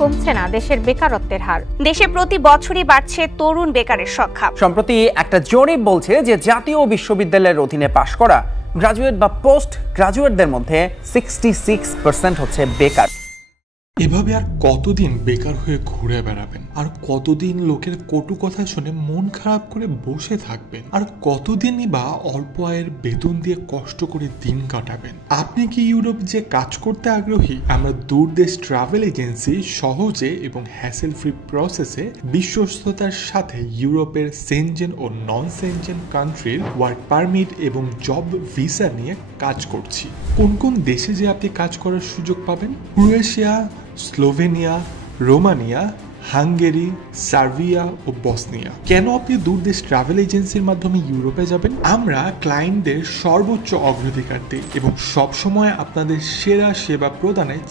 কমছে না দেশের বেকারত্বের হার। দেশে প্রতি বছরই বাড়ছে তরুণ বেকারের সংখ্যা। সম্প্রতি একটা জরিপ বলছে যে জাতীয় বিশ্ববিদ্যালয়ের অধীনে পাশ করা গ্রাজুয়েট বা পোস্ট গ্রাজুয়েটদের মধ্যে 66% হচ্ছে বেকার। এভাবে আর কতদিন বেকার হয়ে ঘুরে বেড়াবেন? আর কতদিন লোকের কটু কথা শুনে মন খারাপ করে বসে থাকবেন? আর কতদিনই বা অল্প আয়ের বেতন দিয়ে কষ্ট করে দিন কাটাবেন? আপনি কি ইউরোপ যে কাজ করতে আগ্রহী? আমরা দূরদেশ ট্রাভেল এজেন্সি সহজে এবং হ্যাসেল ফ্রি প্রসেসে বিশ্বস্ততার সাথে ইউরোপের সেনজেন ও নন সেনজেন কান্ট্রির ওয়ার্ক পারমিট এবং জব ভিসা নিয়ে কাজ করছি। কোন কোন দেশে যে আপনি কাজ করার সুযোগ পাবেন? Croatia, Slovenia, Romania, Hungary, Serbia ও বসনিয়া। কেন আপনি দূরদেশ ট্রাভেল এজেন্সির মাধ্যমে ইউরোপে যাবেন? আমরা ক্লায়েন্টদের সর্বোচ্চ অগ্রাধিকার দিই এবং সবসময় আপনাদের সেরা সেবা প্রদানের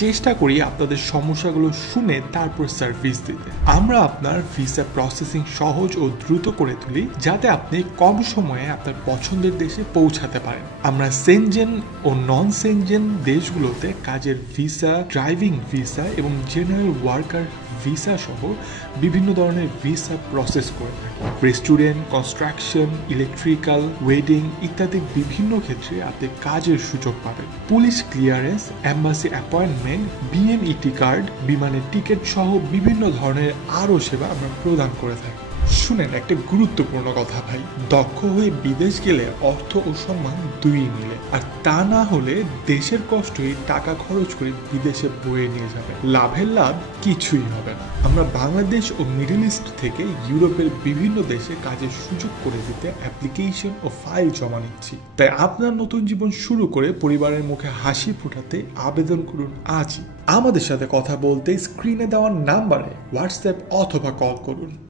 চেষ্টা করি আপনাদের সমস্যাগুলো শুনে তারপর সার্ভিস দিতে। আমরা আপনার ভিসা প্রসেসিং সহজ ও দ্রুত করে তুলি যাতে আপনি কম সময়ে আপনার পছন্দের দেশে পৌঁছাতে পারেন। আমরা সেনজেন ও নন সেনজেন দেশগুলোতে কাজের ভিসা, ড্রাইভিং ভিসা এবং জেনারেল ওয়ার্কার ভিসা সহ বিভিন্ন ধরনের ভিসা প্রসেস করে থাকি। রেস্টুরেন্ট, কনস্ট্রাকশন, ইলেকট্রিক্যাল, ওয়েডিং ইত্যাদি বিভিন্ন ক্ষেত্রে আপনি কাজের সুযোগ পাবেন। Police clearance, embassy appointment, BMET card, বিমানের টিকিট সহ বিভিন্ন ধরনের আরও সেবা আমরা প্রদান করে থাকি। শুনেন, একটা গুরুত্বপূর্ণ কথা ভাই, দক্ষ হয়ে বিদেশ গেলে অর্থ ও সম্মান দুই মিলে, আর তা না হলে দেশের কষ্টই টাকা খরচ করে বিদেশে বয়ে নিয়ে যাবে, লাভের লাভ কিছুই হবে না। আমরা বাংলাদেশ ও মিডল ইস্ট থেকে ইউরোপের বিভিন্ন দেশে কাজের সুযোগ করে দিতে অ্যাপ্লিকেশন ও ফাইল জমা নিচ্ছি। তাই আপনার নতুন জীবন শুরু করে পরিবারের মুখে হাসি ফোটাতে আবেদন করুন আজই। আমাদের সাথে কথা বলতে স্ক্রিনে দেওয়া নাম্বারে হোয়াটসঅ্যাপ অথবা কল করুন।